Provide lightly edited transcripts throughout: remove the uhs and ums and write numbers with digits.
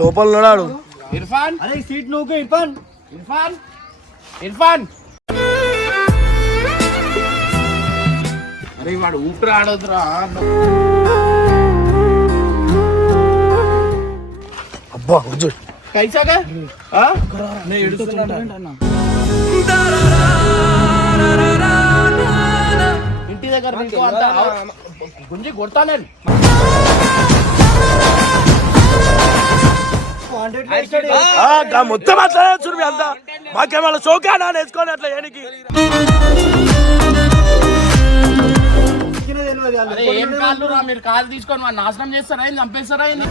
లోపల ఉన్నాడు ఇర్ఫాన్. అరే సీట్ నువ్వు ఇర్ఫాన్. ఇర్ఫాన్ ఇర్ఫాన్ అరే వాడు ఊపిరి ఆడొద్దురా. అబ్బా కైసాగా ఇంటి దగ్గర గుంజి కొడతాను. మొత్తం అట్లా చూడు అంతా మాకేమన్నా చౌకానా నేర్చుకోని అట్లా ఏనికి ఏం కాళ్ళు రా మీరు కాళ్ళు తీసుకొని వాడిని నాశనం చేస్తారా ఏంది, చంపేస్తారా ఏంది?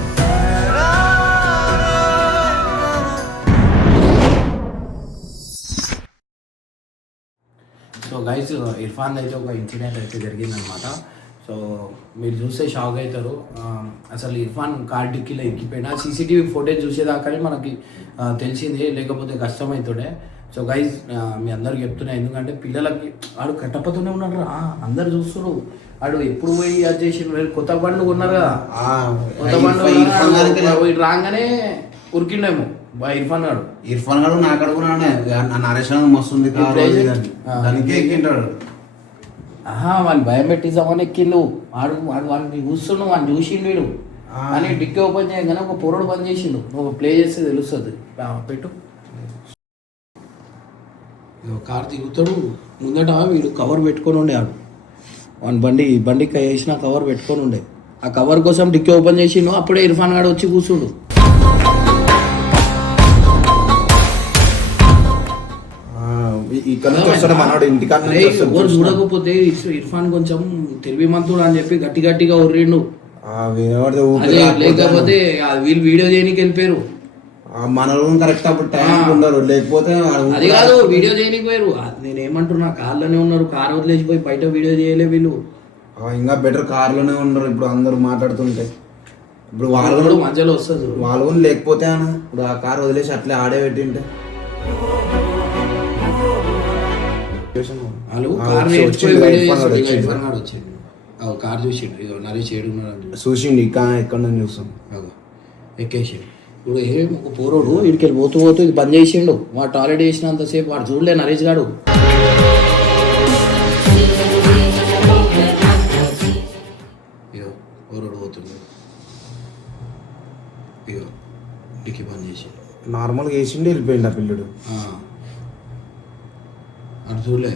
సో గైస్ ఇర్ఫాన్ అయితే ఒక ఇన్సిడెంట్ అయితే జరిగిందనమాట. సో మీరు చూస్తే షాక్ అవుతారు. అసలు ఇర్ఫాన్ కార్ డిక్కీలో ఎక్కిపోయినా సీసీటీవీ ఫుటేజ్ చూసేదాకానే మనకి తెలిసింది, లేకపోతే కష్టమవుతుండే. సో గైస్ మీ అందరికి చెప్తున్నా, ఎందుకంటే పిల్లలకి వాడు కట్టపతూనే ఉన్నాడు రా, అందరు చూస్తున్నారు. వాడు ఎప్పుడు పోయి అది చేసి కొత్త బండ్లు కొన్నారు కదా, కొత్త బండ్లు రాగానే ఉరికిండేమో ఇర్ఫాన్ గారు. ఇర్ఫాన్ గారు నాకు అడుగున్నాడు నరేష్ మస్తుంది దానికి ఎక్కింటాడు. వాడిని భయం పెట్టిద్దామని ఎక్కిండు. వాడు వాడిని చూస్తున్నాడు, వాడిని చూసిండు వీడు అని డిక్కీ ఓపెన్ చేయగానే ఒక పొరడు బంద్ చేసిండు. నువ్వు ప్లే చేస్తే తెలుస్తుంది. పెట్టు. కార్ దిగుతాడు ముందట వీడు కవర్ పెట్టుకొని ఉండే, ఆడు వాడి బండికి వేసిన కవర్ పెట్టుకొని ఉండే. ఆ కవర్ కోసం డిక్కీ ఓపెన్ చేసిండు. అప్పుడే ఇర్ఫాన్ గారు వచ్చి కూర్చుండు. చూడకపోతే ఇర్ఫాన్ కొంచెం తెలివిమంతుడు అని చెప్పి గట్టి గట్టిగా ఉర్రిండు. లేకపోతే వీళ్ళు వీడియో చేయడానికి వెళ్ళిపోయారు. మన కరెక్ట్ అప్పుడు టైం ఉండరు, లేకపోతే అది కాదు వీడియో చేయడానికి పోయారు. నేనేమంటున్నా, కార్లోనే ఉన్నారు, కార్ వదిలేసిపోయి బయట వీడియో చేయలే వీళ్ళు. ఇంకా బెటర్ కార్లోనే ఉన్నారు. ఇప్పుడు అందరు మాట్లాడుతుంటే ఇప్పుడు వాళ్ళు మధ్యలో వస్తుంది వాళ్ళు కూడా లేకపోతే అన్న ఇప్పుడు ఆ కార్ వదిలేసి అట్లే ఆడే పెట్టింటే కార్ చూసిండు, నరేష్ ఏడున్నాడు చూసిండు. ఇంకా ఎక్కడ చూస్తాం ఎక్కేసిండు. ఇప్పుడు ఒక పోరోడు వీడికి వెళ్ళి పోతూ ఇది బంద్ చేసిండు. వాడు టాయిలెట్ చేసినంతసేపు వాడు చూడలే నరేష్ గాడు. ఇగో పోరోడు పోతుండు, ఇగో డిక్కీ బంద్ చేసి నార్మల్గా వేసిండు, వెళ్ళిపోయిండు ఆ పిల్లడు. అటు చూడలే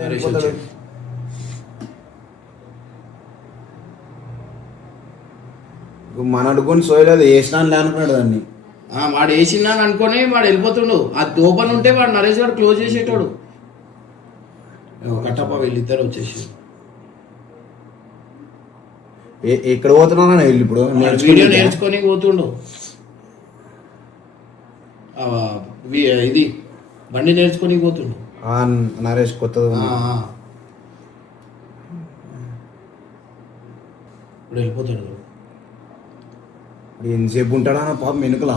నరేష్ వచ్చాడు. మన అడుగుని సోయలేదు, వేసినా అనుకున్నాడు దాన్ని. వాడు వేసినా అనుకొని వాడు వెళ్ళిపోతుండు. అది ఓపెన్ ఉంటే వాడు నరేష్ గారు క్లోజ్ చేసేటోడు. కట్టప్ప వీళ్ళిద్దరు వచ్చేసి ఎక్కడ పోతున్నా వెళ్ళి ఇప్పుడు వీడియో నేర్చుకొని పోతుండు. ఇది బండి నేర్చుకొని పోతుండు నరేష్ కొత్తది. ఇప్పుడు వెళ్ళిపోతాడు. ఎంతసేపు ఉంటాడా పాపం వెనుకలా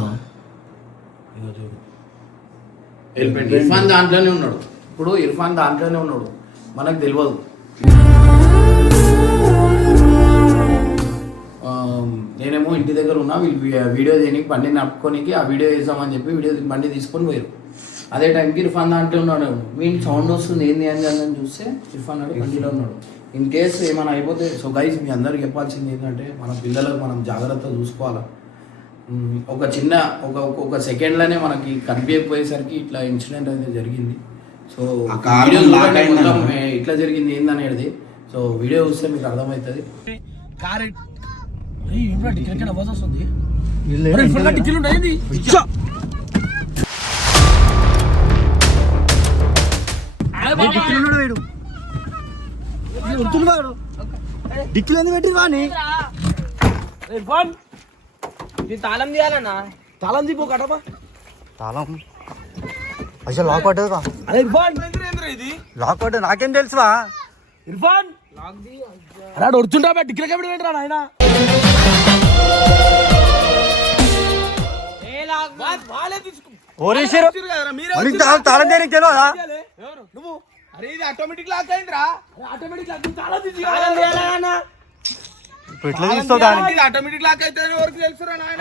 వెళ్ళిపోయింది. ఇర్ఫాన్ దాంట్లోనే ఉన్నాడు. ఇప్పుడు ఇర్ఫాన్ దాంట్లోనే ఉన్నాడు, మనకు తెలియదు. నేనేమో ఇంటి దగ్గర ఉన్నా, వీళ్ళు వీడియో చేయడానికి బండి నడుపుకోనికి ఆ వీడియో వేసామని చెప్పి బండి తీసుకొని పోయారు. అదే టైంకి ఇర్ఫాన్ దాంట్లో ఉన్నాడు. వీళ్ళు సౌండ్ వస్తుంది ఏంది అని చూస్తే ఇర్ఫాన్ నాడు బండిలో ఉన్నాడు. ఇన్ కేస్ ఏమైనా అయిపోతే. సో గైస్ మీ అందరికి చెప్పాల్సింది ఏంటంటే, మన పిల్లలకు మనం జాగ్రత్తగా చూసుకోవాలి. ఒక చిన్న ఒక సెకండ్లోనే మనకి కనిపించకపోయేసరికి ఇట్లా ఇన్సిడెంట్ అయితే జరిగింది. సో మొత్తం ఇట్లా జరిగింది ఏందనేది సో వీడియో చూస్తే మీకు అర్థమవుతుంది. డిక్కీలు ఎందుకు పెట్టి వాణి తాళం తీయాలన్నా. తాళం తీపో కట్టపా. తాళం అసలు లాక్ పడ్డదా? అరే ఇర్ఫాన్ లాక్ పడ్డది నాకేం తెలుసువా? ఇర్ఫాన్ అలా ఒడుతుంటా డిక్కీలకి ఎప్పుడు పెట్టరా నాయన. ఓరేసారు తాళం దేనికి తెలియదా నువ్వు అరే ఇది ఆటోమేటిక్ లాక్ అయిందిరా ఆటోమేటిక్ లాక్ తాళం తీసి ఎట్లా తీస్తావు దాన్ని ఆటోమేటిక్ లాక్ అయితే ఎవరికి తెలుసురా నాయన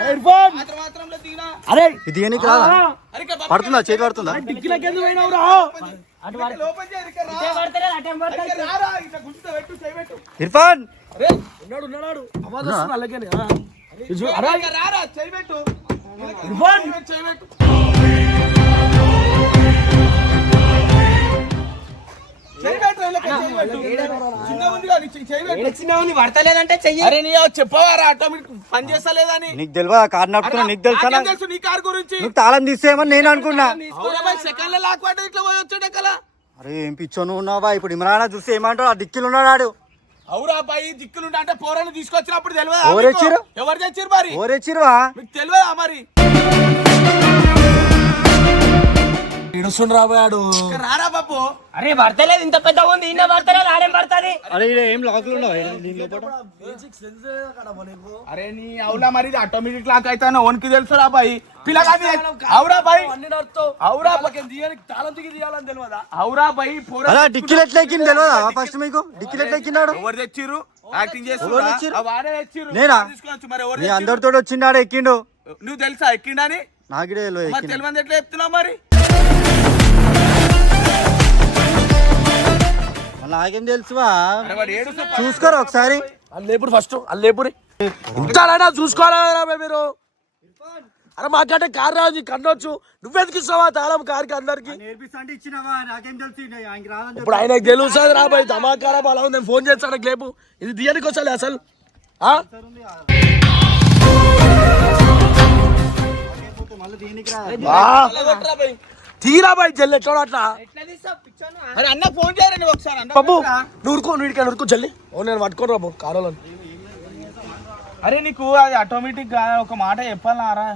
మాత్రంలో దిగినా అరే ఇది దేనికి రాదా పడుతుందా చేతి పడుతుందా డిక్కీలోకి ఎందుకు పోయినావురా ఇర్ఫాన్ ఉన్నాడు అవాజ్ వస్తుంది అలాగేనే రారా చేయబెట్టు ఇర్ఫాన్ చేయబెట్టు పడతలేదంటే చెయ్యి. అరే నీ చెప్పవారా ఆటోమేటిక్ పని చేస్తలేదని నీకు తెలియదా కార్ నడుపుతున్నా నీకు తెలుసా తెలుసు నీ కార్ గురించి నువ్వు తాళం తీసేయమని నేను అనుకున్నా సెకండ్ లో లాక్ పడ్డ ఇట్లా పోయి వచ్చాడు ఎక్కలా అరే ఏం పిచ్చోను ఉన్నావా ఇప్పుడు ఇమ్రానా చూస్తే ఏమంటాడు ఆ డిక్కిలు ఉన్నాడు అవురా అబ్బాయి దిక్కులుంటా అంటే పోరాన్ని తీసుకొచ్చినప్పుడు ఎవరు తెచ్చిర్రు? తెలియదు ఎవరు తెచ్చిర్రు మరి ఓరెచ్చిరువా మీకు తెలియదా మరి రాబోయాడు రారా బాబు అరే పడతలేదు ఇంత పెద్ద ఉంది ఇన్న పడతలేదు ఆడేం పడుతుంది. అరే ఈడ ఏం లాక్లు ఉన్నావు అరే నీ అవులా మరి ఆటోమేటిక్ లాక్ అయితే ఓన్కి తెలుసు రాబాయి పిల్లగాని అవురా బాయ్ అవురా తాళం దిగి తీయాలని తెలియదా అవురా బాయ్ అలా డిక్కిలు ఎట్లా ఎక్కింది తెలియదా ఫస్ట్ మీకు డిక్కిలు ఎట్లా ఎక్కినాడు ఎవరు తెచ్చిర్రు యాక్టింగ్ ఎవరు తెచ్చిర్రు? చేస్తున్నారు నేనా తీసుకోవచ్చు మరి ఎవరు నీ అందరితో వచ్చిండాడు ఎక్కిండు నువ్వు తెలుసా ఎక్కిండని నాకిడే మరి ఎక్కిండు తెలియదు ఎట్లా చెప్తున్నావు మరి నాకేం తెలుసువా అరే వాడు ఏడుస్తూ చూసుకోరా ఒకసారి అల్లేపుడు ఫస్ట్ అల్లేపురి ఇంటాడైనా చూసుకోవాలా మీరు అరే మాకంటే కారు రాజు కన్నొచ్చు నువ్వెందుకు ఇస్తావా తాళం కార్కి అందరికి నేర్పిస్తా ఇచ్చినావా నాకేం తెలుసు ఇప్పుడు ఆయనకు తెలుస్తుంది రాబాయి ధమాకారా అలా ఉంది ఫోన్ చేస్తాను లేపు ఇది దియనికి వచ్చాలి అసలు తీరా బాయ్ జల్లి ఎట్లా అట్లా అరే అన్న ఫోన్ చేయరండి ఒకసారి బాబు నువ్వు ఉరుకో జల్లి ఓ నేను పట్టుకోను బాబు కారోలో అరే నీకు అది ఆటోమేటిక్ గా ఒక మాట చెప్పాలరా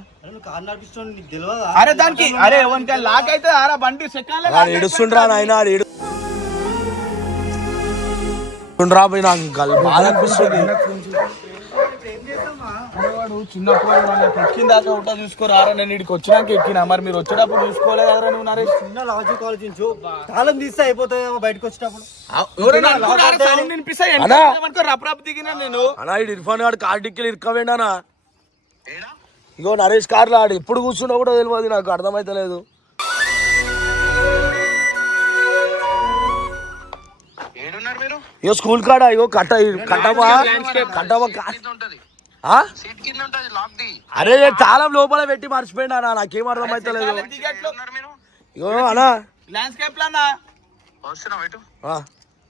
అరే దానికి అరే ఎవరికి లాక్ అయితే ఆరా బండి సెకండ్ ఏడుస్తుండ్రా నాయన ఏడుస్తుండ్రా పోయి నాకు బాధ అనిపిస్తుంది చిన్నప్పుడు ఎక్కిన దాకా ఉంటా చూసుకోరారా నేను ఇక్కడికి వచ్చినాక ఎక్కినా మరి మీరు వచ్చేటప్పుడు చూసుకోలేదు కదరా నువ్వు నరేష్ చిన్న లాజిక్ ఆలోచించు తాళం తీస్తే అయిపోతాయేమో బయటకు వచ్చేటప్పుడు ఇర్ఫాన్ గారు కార్ డిక్కీలు ఇరుక్కవేండానా ఇగో నరేష్ కార్లో ఆడు ఎప్పుడు కూర్చున్నా కూడా తెలియదు నాకు అర్థమైతలేదు ఇగో స్కూల్ కాడ ఇగో కట్టవా అరే తాళం లోపల పెట్టి మర్చిపోయినా నాకేం అర్థమైతలేదు ఇగో అన్నా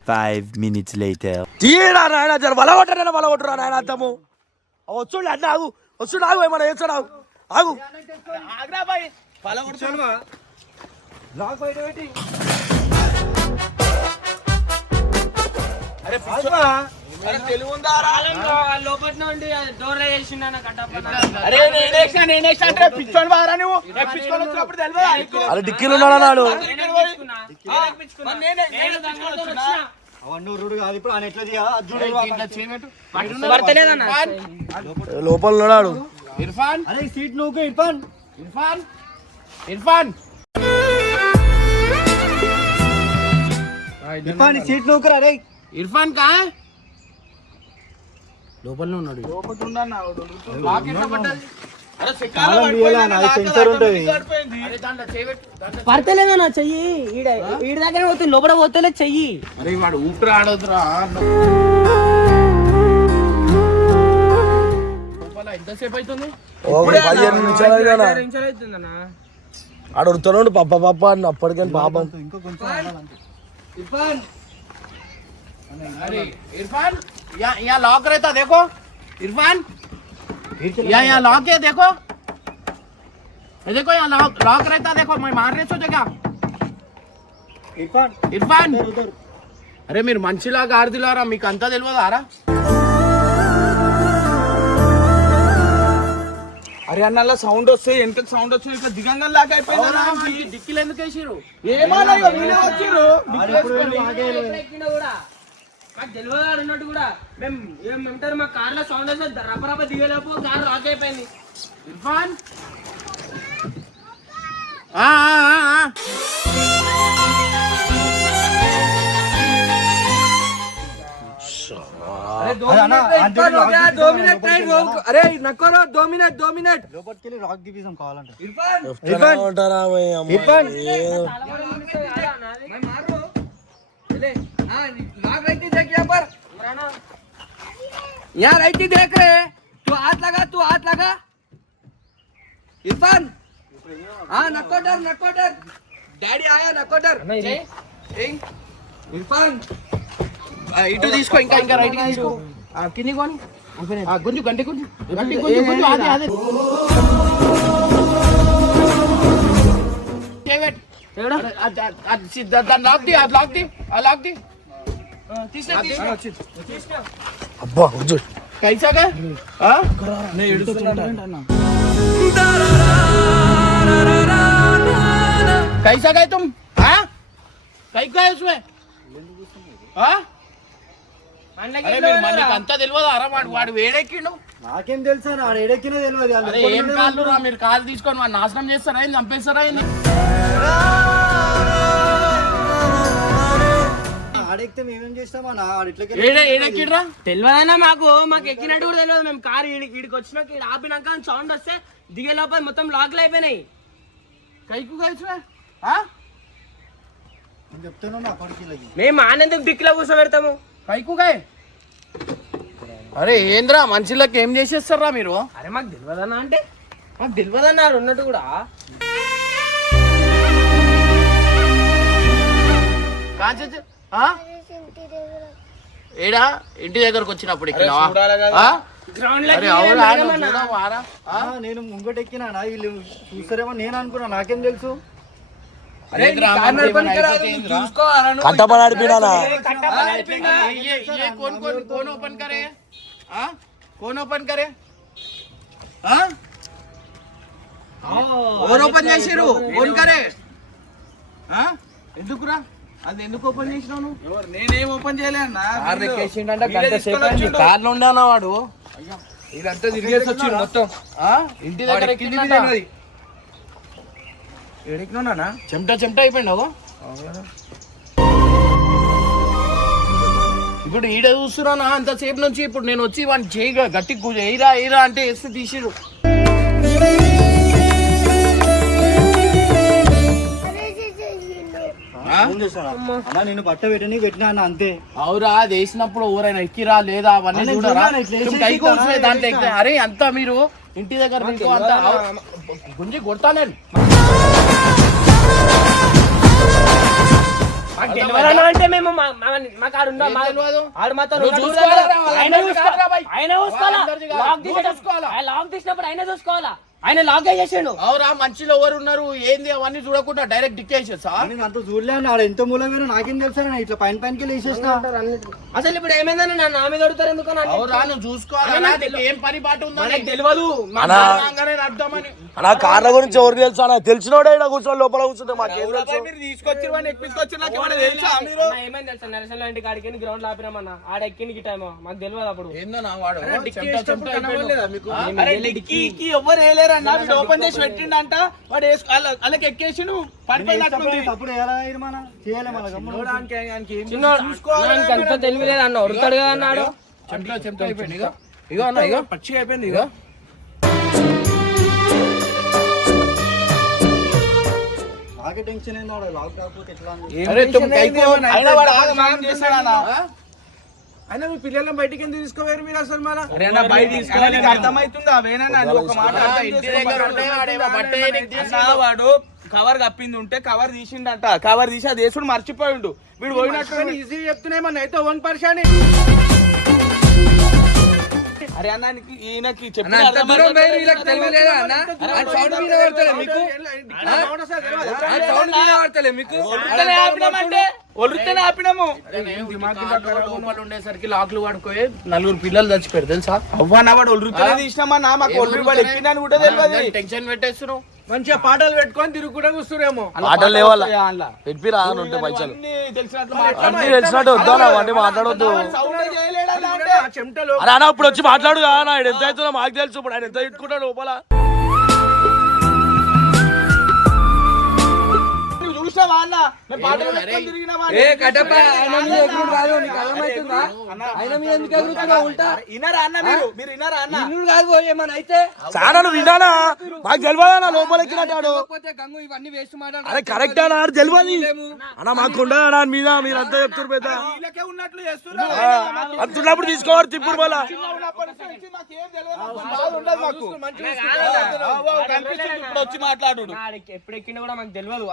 5 minutes later. తీయడా నాయన జర బలగొట్టరా నాయన అర్థము వచ్చుండి అన్న ఆగు వస్తుండు ఆగు ఏమన్నా చేస్తాడు ఆగు అరే డిక్కీలు ఉన్నాడు నాడు లోపల ఉన్నాడు ఇర్ఫాన్ అరే సీట్ నువ్వు ఇర్ఫాన్ ఇర్ఫాన్ ఇర్ఫాన్ ఇర్ఫాన్ సీట్ నువ్వు రే ఇర్ఫాన్ కా లోపలనే ఉన్నాడు పడతలేదన్నా చెయ్యి ఈడ దగ్గర పోతుంది లోపల పోతలే చెయ్యి అరే వాడు ఊపిరి ఆడొద్దురా ఎంతసేపు అవుతుంది 15 నిమిషాలు అవుతుందన్నా ఆడు ఉడుతున్నాడు పప్ప అని అప్పటికే పాపం इरफान अरे इरफान यहाँ लॉक रहता देखो इरफान यहाँ लॉक है देखो यहाँ लॉक रहता देखो मैं मार रहे सोचेगा इरफान इरफान अरे మీరు మంచిలాగా ఆర్దిలారా మీకు అంతా తెలియదారా అరే అన్నలా సౌండ్ వస్తే ఎంత సౌండ్ వచ్చి ఇట్లా దిగంగా లాగా అయిపోయింది డిక్కీలు ఎందుకు వేసిరు ఏమన్నా వచ్చిర్రు తెలియదు కూడా మేము ఏమంటారు మా కార్లో సౌండ్ వస్తే రపరప దిగలేపు కార్ లాక్ అయిపోయింది ఇర్ఫాన్ अरे नको रो 2 मिनट లోపలికి వెళ్ళి రాక్ దిపిస్తాం కావాలంటే ఉంటారా భయ్, అమ్మ. यार ऐसी देख रहे तू हाथ लगा इरफान हाँ नको डर डैडी आया नको डर इरफान ఇటు తీసుకో ఇంకా రైట్ తీసుకో కింది కొని గుంజు గంటి గుంజు అదే అదే అబ్బా కూర్చో. కైసాగా कैसा गए तुम हाँ कई गए उसमें हाँ అరే మీరు మనకి అంతా తెలియదు అరా వాడు వేడెక్కిండు నాకేం తెలుసా ఆడ ఎడెక్కినా తెలియదు వాళ్ళు అరే ఏం కాళ్ళు రా మీరు కాళ్ళు తీసుకొని వాడిని నాశనం చేస్తారా ఏంది చంపేస్తారా ఏంది ఆడెక్కితే మేమేం చేస్తామన్నా ఆడ ఇట్లకి ఏడెక్కిడ్రా తెలియదన్నా మాకు ఎక్కినట్టు కూడా తెలియదు మేము కారు ఈడికి వచ్చినాక ఈడ ఆపినాక సౌండ్ వస్తే దిగే లోపల మొత్తం లాక్లు అయిపోయినాయి కైకు గైస్వే చెప్తాను నా కొడుకులకి మేము ఆనందం దిక్కులో కూర్చోబెడతాము కైకు గాయ అరే ఏంద్రా మనుషులకి ఏం చేసేస్తారా మీరు అరే మాకు తెలియదన్నా అంటే మాకు తెలియదన్నారు ఉన్నట్టు కూడా కాంచ ఏడా ఇంటి దగ్గరకు వచ్చినప్పుడు ఎక్కినావా గ్రౌండ్ అరే అవునా చూడవారా నేను ముంగట ఎక్కినా వీళ్ళు చూస్తారేమో నేను అనుకున్నా నాకేం తెలుసు కంటపడి ఆడిపోయినా कौन ओपन करे हाँ कौन ओपन करे और ओपन చేసిరు ఓన్ కరే ఎందుకురా అది ఎందుకు ఓపెన్ చేసినావు నువ్వు నేనేం ఓపెన్ చేయలే అన్న కార్లో ఉండానా వాడు ఇదంతా తిరిగేసి వచ్చిండు మొత్తం ఇంటి దగ్గర ఎడికినా చెమట అయిపోయినావు ఇప్పుడు ఈడ చూస్తున్నా అంతసేపు నుంచి ఇప్పుడు నేను వచ్చి వాడిని చేయగా గట్టి ఎయిరా అంటే వేస్తే తీసిరు అన్నా నేను బట్ట పెట్టని పెట్టినా అన్న అంతే అవురా అది వేసినప్పుడు ఎవరైనా ఎక్కిరా లేదా అవన్నీ చూడరా దాంట్లో ఎక్కి అరే అంతా మీరు ఇంటి దగ్గర మీకు అంతా గుంజి కొడతానే అంటే మేము మాకు లాక్ తీసినప్పుడు ఆయన చూసుకోవాలా ఆయన లాక్ చేసిండు అవురా మంచిలో ఎవరు ఉన్నారు ఏంది అవన్నీ చూడకుండా డైరెక్ట్ డిక్కేసేసా నేను అంత చూడలేను ఆడ ఎంత మూలంగా నాకేం తెలుసా ఇట్లా పైనకి వేసేసిన అసలు ఇప్పుడు ఏమైందని నా మీద అడుగుతారు ఎందుకు అవురా నువ్వు చూసుకోవాలా ఏం పని పాట ఉందో తెలియదు అర్థమని అలా కార్ల గురించి ఎవరికి తెలుసు అన్న తెలిసినోడే ఇక్కడ కూర్చొని లోపల కూర్చుంటే మాకేం తెలుసు తీసుకొచ్చి ఏమైంది తెలుసా నరసల ఇంటి కాడికి గ్రౌండ్ లో ఆపినామన్న ఆడ ఎక్కింది టైం మాకు తెలియదు అప్పుడు ఏందో నా వాడు ఎవరు వేయలేరన్న వీడు ఓపెన్ చేసి పెట్టిండంట వాడు అలాగే ఎక్కేసిండు అప్పుడు ఎలా మన చేయాలి మన అంతా తెలియలేదు అన్న ఉడతాడు కదా అన్నాడు చెమట అయిపోయింది ఇగో అన్న ఇగో పచ్చి అయిపోయింది ఇగో నాకే టెన్షన్ ఏంది లాక్ కాకపోతే ఎట్లా అయినా మీ పిల్లలను బయటికి ఎందుకు తీసుకోలేరు మీరు అసలు మన అర్థమవుతుందా వాడు కవర్ కప్పింది ఉంటే కవర్ తీసిండంట కవర్ తీసి ఆ దేశుడు మర్చిపోయిండు వీడు పోయినట్టు ఈజీ చెప్తున్నామని అయితే 1%. అరే అన్న ఈయనకి ఉండేసరికి లాక్లు పడుకోయి 4 పిల్లలు చచ్చిపోయారు తెలుసా అవ్వనవాడు ఒళ్ళుతూనే తీసినామా మాకు ఒళ్ళు ఎక్కిందని కూడా తెలియదు టెన్షన్ పెట్టేస్తున్నావు మంచిగా పాటలు పెట్టుకొని తిరుగుకుంటూ కూర్చురేమో పాటలు లేవాలా పెట్టిరా ఉంటే పైసలు అన్ని తెలిసినట్టు వద్దా అవన్నీ మాట్లాడొద్దు అరే అన్న ఇప్పుడు వచ్చి మాట్లాడు ఆయన ఎంత అవుతుందో మాకు తెలుసు ఇప్పుడు ఆయన ఎంత ఇట్టుకుంటాడు లోపల చూసావా అన్న మేము పాటలు పెట్టుకొని తిరిగినామా? వినరా అన్న మీరు వినరా అన్న? చాలా నువ్వు వినాలా మాకు తెలియదా లోపల ఎక్కినట్టాడు అరే కరెక్ట్ అన్నా తెలియదు అన్న మాకు ఉండదా మీద మీరు అంతా చెప్తున్నారు పెద్ద వీళ్ళకే ఉన్నట్లు చేస్తున్నారు. అంటున్నప్పుడు తీసుకోవాలి తిప్పుడు మళ్ళా ఉన్నప్పటి నుంచి మాకేం తెలియదు. బాధ ఉండదు మాకు. కనిపిస్తుంది ఇప్పుడు వచ్చి మాట్లాడు. ఎప్పుడు ఎక్కినా కూడా మాకు తెలియదు.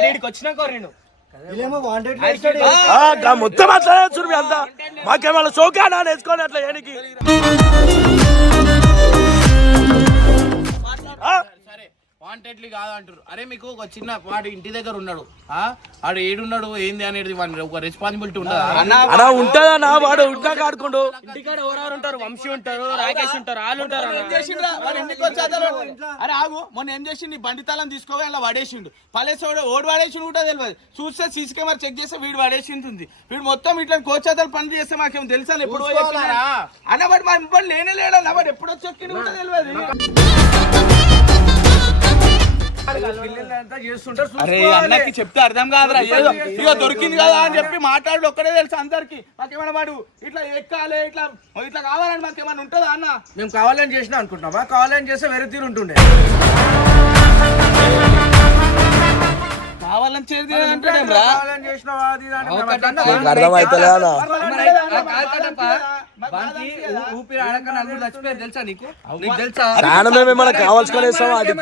ఆడికి వచ్చినాక రెండు మొత్తం మాట్లాడచ్చు మీ అంతా మాకేమన్నా షోకానా వేసుకొని అట్లా ఏనికి సరే వాంటెడ్లీ కాదు అంటారు. అరే మీకు ఒక చిన్న వాడు ఇంటి దగ్గర ఉన్నాడు, ఆడు ఏడున్నాడు ఏంది అనేది ఒక రెస్పాన్సిబిలిటీ ఉండదు. అలా ఉంటదన్నా వాడు ఉంటాక ఆడుకోండు ఇంటికాడ ఎవరెవరు ఉంటారు, వంశీ ఉంటారు, రాకేష్ ఉంటారు, వాళ్ళు ఉంటారు. ఇంటికి వచ్చేస్తారు. అరే ఆగు, మొన్న ఏం చేసిండు బండి తాళం తీసుకోవాలి అలా పడేసిండు. పలేసోడు ఓడి పడేసిండు కూడా తెలియదు. చూస్తే సీసీ కెమెరా చెక్ చేస్తే వీడు పడేసింది. వీడు మొత్తం ఇట్లా కోచేతలు పని చేస్తే మాకేం తెలుసా? ఎప్పుడు అన్న వాడు మా ఇంట్లో లేనే లేడన్న, వాడు ఎప్పుడు వచ్చి ఎక్కిండు కూడా తెలియదు. అరే అన్నకి చెప్తే అర్థం కాదురా, ఏదో ఇక దొరికింది కదా అని చెప్పి మాట్లాడు ఒక్కడే తెలుసు అందరికి. మాకేమన్నా వాడు ఇట్లా ఎక్కాలి ఇట్లా ఇట్లా కావాలని మాకేమన్నా ఉంటుందా అన్న? మేము కావాలని చేసినా అనుకుంటున్నావా? కావాలని చేస్తే వేరే తీరు ఉంటుండే. కావాలని చేసి ఊపిరి ఆడక నలుగురు చచ్చిపోయారు తెలుసా నీకు? నీకు తెలుసా? మేమేమన్నా కావాల్సుకొనేస్తాం అది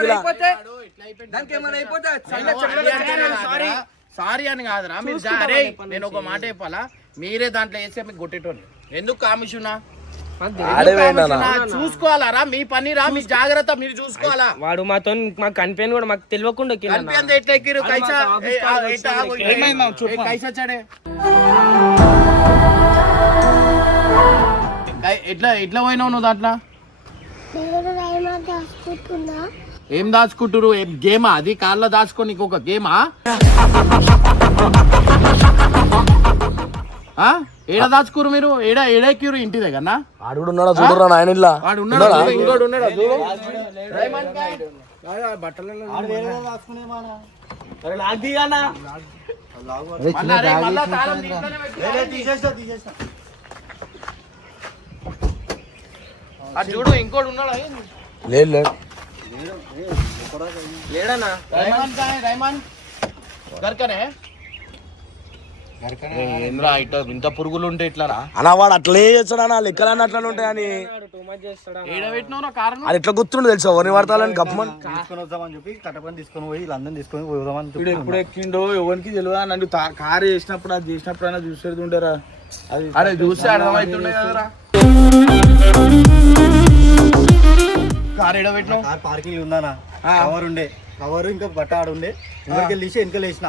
సారీ అని కాదురా మీరు. అరే నేను ఒక మాట చెప్పాలా, మీరే దాంట్లో వేస్తే మీకు కొట్టేటోని ఎందుకు కామిషునా? చూసుకోవాలరా మీ పని రా, మీ జాగ్రత్త మీరు చూసుకోవాలా. వాడు మాతో మాకు కనిపోయిన కూడా మాకు తెలియకుండా ఎట్లా ఎక్కిరు కైసా చడే ఎట్లా ఎట్లా పోయినావు నువ్వు దాంట్లో? ఏం దాచుకుంటురు? ఏం గేమా అది? కార్లో దాచుకో నీకు ఒక గేమా? ఏడ దాచుకోరు మీరు? ఏడెక్కిరు ఇంటి దగ్గర? ఆడు కూడా ఉన్నాడా చూడరా నాయన ఇల్లా వాడు ఉన్నాడా? ఇంకోటి ఉన్నాడా? చూడు ఇంకోటి ఉన్నాడా? లేదు లేదు లేడనా? రైమాన్ గర్కనే ఏంద్రా ఇట్లా ఇంత పురుగులు ఉంటే ఇట్లారా? అలా వాడు అట్లే చేస్తాడా లెక్కలన్నీ అట్లా ఉంటాయని ఏడబెట్టినవరా కారణం? అది ఎట్లా గుర్తుండే తెలుసా ఎవరిని పడతాలని గప్పమని తీసుకొని వద్దామని చెప్పి కట్టపని తీసుకొని పోయి లందన్ తీసుకొని పోదామని ఇప్పుడు ఎప్పుడు ఎక్కిండో ఎవరికి తెలియదు అన్నట్టు. కారు చేసినప్పుడు అది చేసినప్పుడు అయినా చూసేది ఉండరా? అది అరే చూస్తే అర్థమవుతుండే కదరా. కారు ఏడబెట్టినావు? పార్కింగ్ ఉందానా? కవర్ ఉండే, కవర్ ఇంకా బట్ట ఆడుండే, వెనకెళ్ళి తీసి వెనకలు వేసిన